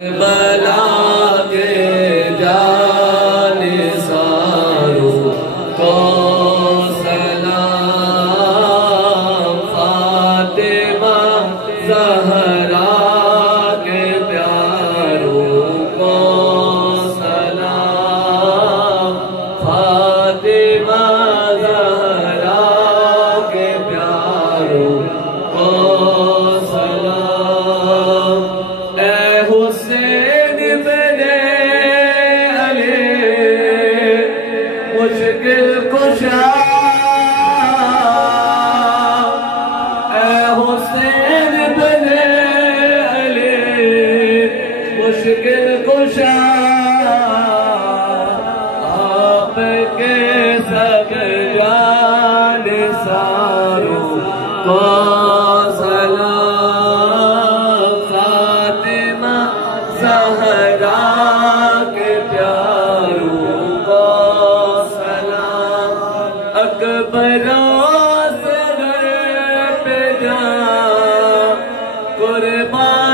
बला के जाने सारो को सलाम, फातिमा ज़हरा के प्यारों को सलाम, फातिमा ज़हरा के प्यारों को सलाम। हुसैन बने अली मुश्किल कुशा, हुसैन बने अली मुश्किल कुशा, आपके सब जान सारों को ज़हरा के प्यारों को सलाम। अकबरा से घर पे जा कुर्बान